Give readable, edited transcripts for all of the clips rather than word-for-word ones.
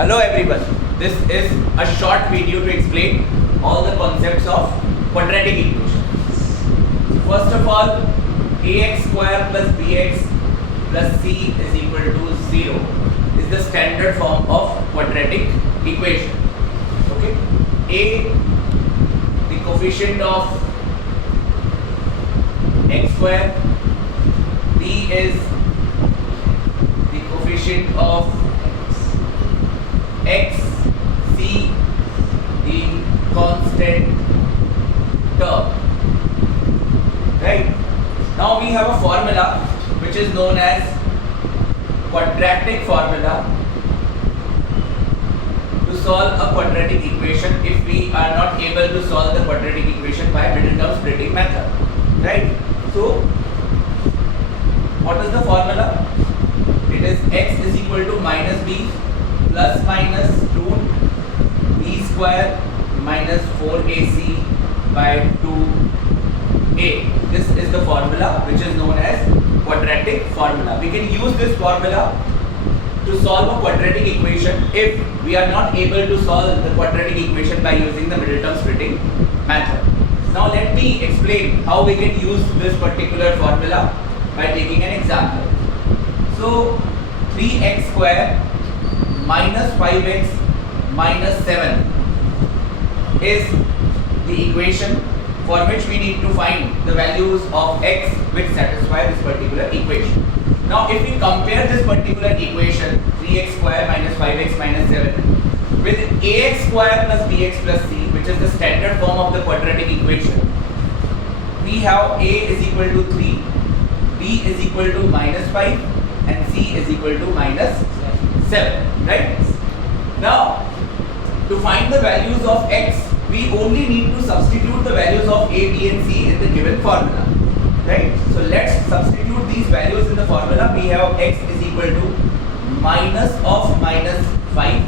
Hello everyone, this is a short video to explain all the concepts of quadratic equations. First of all, ax square plus bx plus c is equal to 0 is the standard form of quadratic equation. Okay, a, the coefficient of x square, b is the coefficient of x, c, the constant term. Right? Now we have a formula which is known as quadratic formula to solve a quadratic equation if we are not able to solve the quadratic equation by middle term splitting method. Right? So what is the formula? It is x is equal to minus b plus minus root b square minus 4ac by 2a. This is the formula which is known as quadratic formula. We can use this formula to solve a quadratic equation if we are not able to solve the quadratic equation by using the middle term splitting method. Now let me explain how we can use this particular formula by taking an example. So 3x square minus 5x minus 7 is the equation for which we need to find the values of x which satisfy this particular equation. Now if we compare this particular equation 3x square minus 5x minus 7 with ax square plus bx plus c, which is the standard form of the quadratic equation, we have a is equal to 3, b is equal to minus 5 and c is equal to minus 7, right? Now, to find the values of x, we only need to substitute the values of a, b and c in the given formula, right? So, let's substitute these values in the formula. We have x is equal to minus of minus 5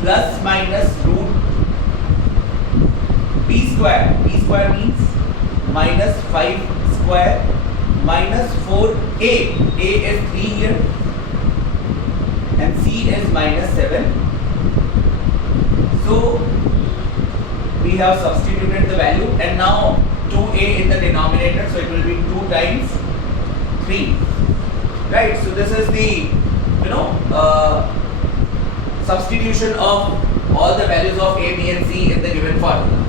plus minus root b square. B square means minus 5 square minus 4a. A is 3 here and c is minus 7. So we have substituted the value and now 2a in the denominator, so it will be 2 times 3, right? So this is the substitution of all the values of a, b and c in the given formula.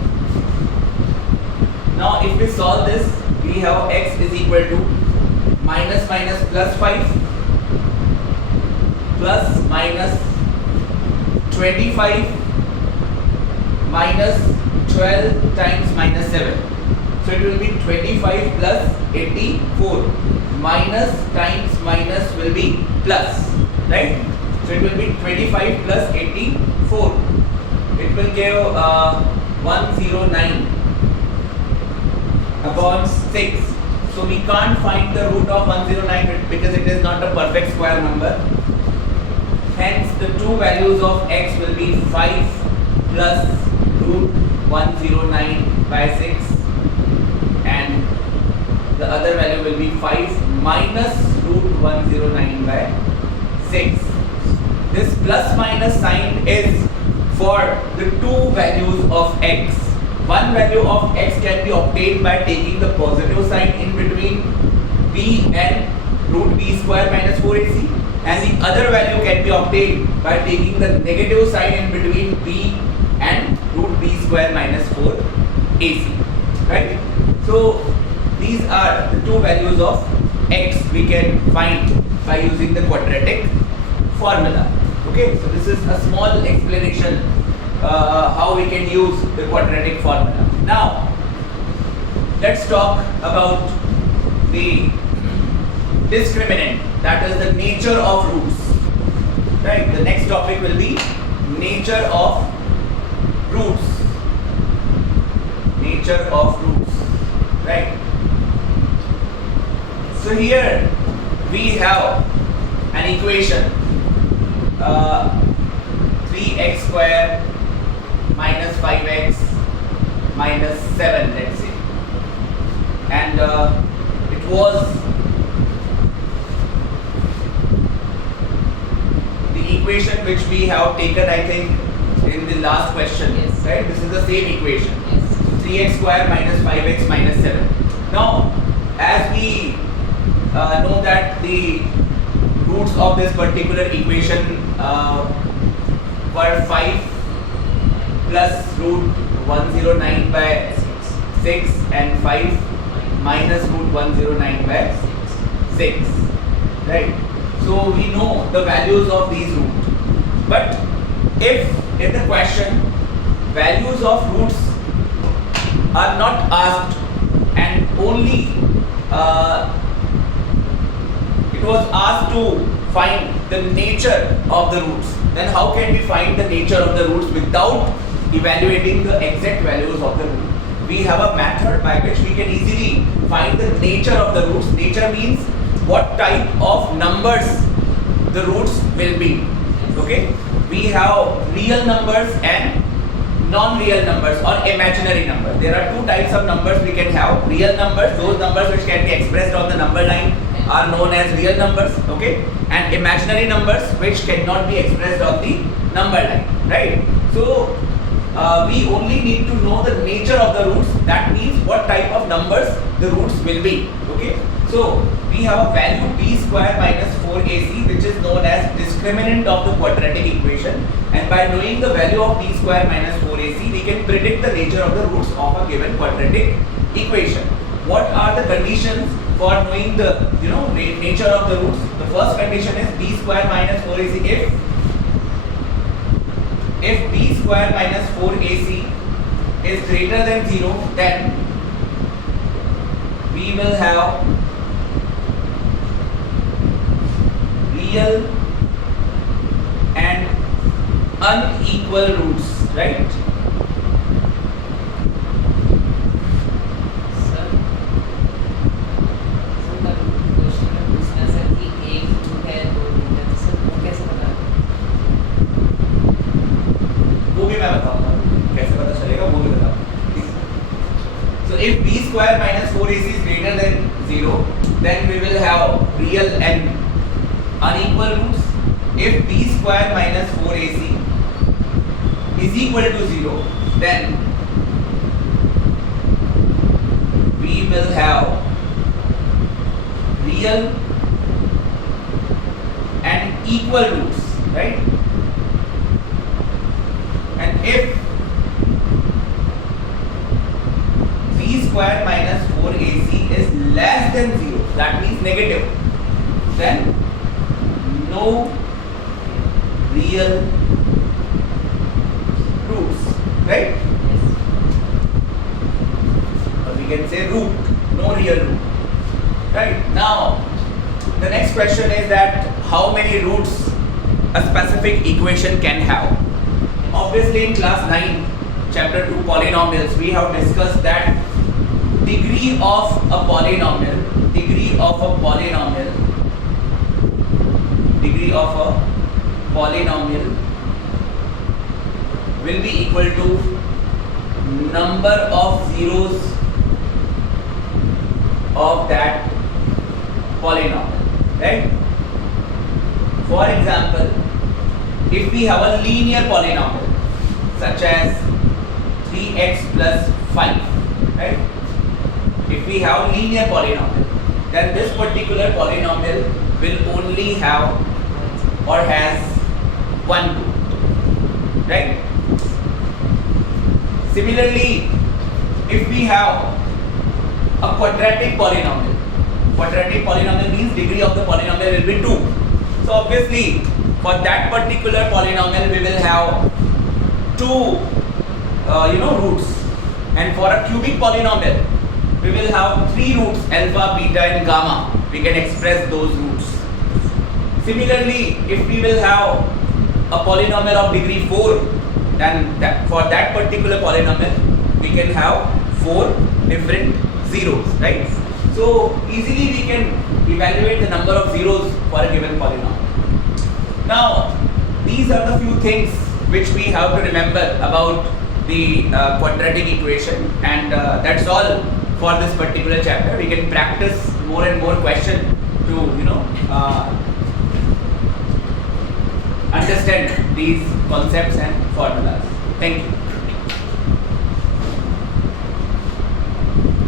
Now if we solve this, we have x is equal to minus minus plus 5 plus minus 25 minus 12 times minus 7. So it will be 25 plus 84. Minus times minus will be plus, right? So it will be 25 plus 84. It will give 109 upon 6. So we can't find the root of 109 because it is not a perfect square number. Hence the two values of x will be 5 plus root 109 by 6 and the other value will be 5 minus root 109 by 6. This plus minus sign is for the two values of x. One value of x can be obtained by taking the positive sign in between b and root b square minus 4ac, and the other value can be obtained by taking the negative sign in between b and root b square minus 4ac, right? So these are the two values of x we can find by using the quadratic formula. Okay, so this is a small explanation how we can use the quadratic formula. Now let's talk about the discriminant, that is the nature of roots, right? The next topic will be nature of roots. Nature of roots, right? So here we have an equation 3x square minus 5x minus 7, let's say, and it was equation which we have taken, I think, in the last question. Yes. Right? This is the same equation. Yes. 3x square minus 5x minus 7. Now, as we know that the roots of this particular equation were 5 plus root 109 by 6 and 5 minus root 109 by 6. Right? So we know the values of these roots. But if in the question values of roots are not asked and only it was asked to find the nature of the roots, then how can we find the nature of the roots without evaluating the exact values of the root? We have a method by which we can easily find the nature of the roots. Nature means what type of numbers the roots will be. Okay? We have real numbers and non-real numbers or imaginary numbers. There are two types of numbers we can have. Real numbers, those numbers which can be expressed on the number line are known as real numbers. Okay? And imaginary numbers which cannot be expressed on the number line. Right? So, we only need to know the nature of the roots. That means what type of numbers the roots will be. Okay? So, we have a value b square minus 4ac which is known as discriminant of the quadratic equation, and by knowing the value of b square minus 4ac we can predict the nature of the roots of a given quadratic equation. What are the conditions for knowing the nature of the roots? The first condition is b square minus 4ac. If b square minus 4ac is greater than 0, then we will have real and unequal roots, right? Sir का question में पूछना sir कि एक root है दो root है, तो sir वो कैसे पता? वो भी मैं बताऊंगा कैसे पता चलेगा, वो भी बताऊंगा. So if b square minus 4ac is greater than 0, then we will have real and unequal roots. If b square minus 4ac is equal to 0, then we will have real and equal roots, right? And if b square minus 4ac is less than 0, that means negative, then no real roots, right? Or we can say root, no real root, right? Now, the next question is that how many roots a specific equation can have? Obviously, in class 9, chapter 2 polynomials, we have discussed that degree of a polynomial will be equal to number of zeros of that polynomial, right? For example, if we have a linear polynomial such as 3x plus 5, right? If we have linear polynomial, then this particular polynomial will only have or has one root, right? Similarly, if we have a quadratic polynomial means degree of the polynomial will be 2. So obviously, for that particular polynomial we will have two roots, and for a cubic polynomial we will have 3 roots, alpha, beta and gamma. We can express those roots. Similarly, if we will have a polynomial of degree 4, then for that particular polynomial we can have 4 different zeros, right? So easily we can evaluate the number of zeros for a given polynomial. Now, these are the few things which we have to remember about the quadratic equation, and that's all for this particular chapter. We can practice more and more questions to understand these concepts and formulas. Thank you.